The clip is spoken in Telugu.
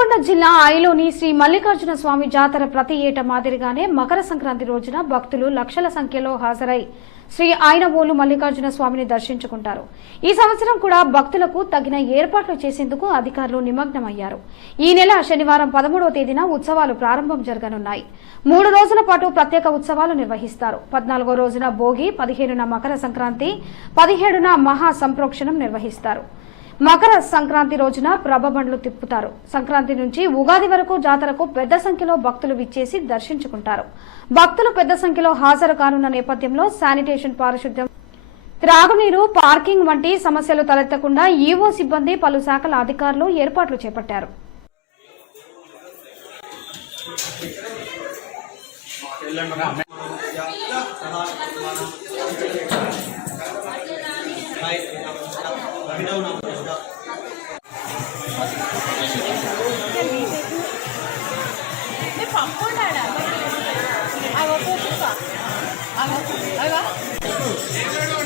హన్మకొండ జిల్లా ఆయిలోని శ్రీ మల్లికార్జున స్వామి జాతర ప్రతి ఏటా మాదిరిగానే మకర సంక్రాంతి రోజున భక్తులు లక్షల సంఖ్యలో హాజరై శ్రీ ఆయనవోలు మల్లికార్జున స్వామిని దర్శించుకుంటారు. ఈ సంవత్సరం కూడా భక్తులకు తగిన ఏర్పాట్లు చేసేందుకు అధికారులు నిమగ్నమయ్యారు. ఈ నెల శనివారం 13వ తేదీన ఉత్సవాలు ప్రారంభం జరగనున్నాయి. 3 రోజుల పాటు ప్రత్యేక ఉత్సవాలు నిర్వహిస్తారు. 14వ రోజున భోగి, 15న మకర సంక్రాంతి, 17న మహా సంప్రోక్షణం నిర్వహిస్తారు. మకర సంక్రాంతి రోజున ప్రభబండ్లు తిప్పుతారు. సంక్రాంతి నుంచి ఉగాది వరకు జాతరకు పెద్ద సంఖ్యలో భక్తులు విచ్చేసి దర్శించుకుంటారు. భక్తులు పెద్ద సంఖ్యలో హాజరు కానున్న నేపథ్యంలో శానిటేషన్, పారిశుద్ధ్యం, త్రాగునీరు, పార్కింగ్ వంటి సమస్యలు తలెత్తకుండా ఈవో సిబ్బంది, పలు శాఖల అధికారులు ఏర్పాట్లు చేపట్టారు. Apa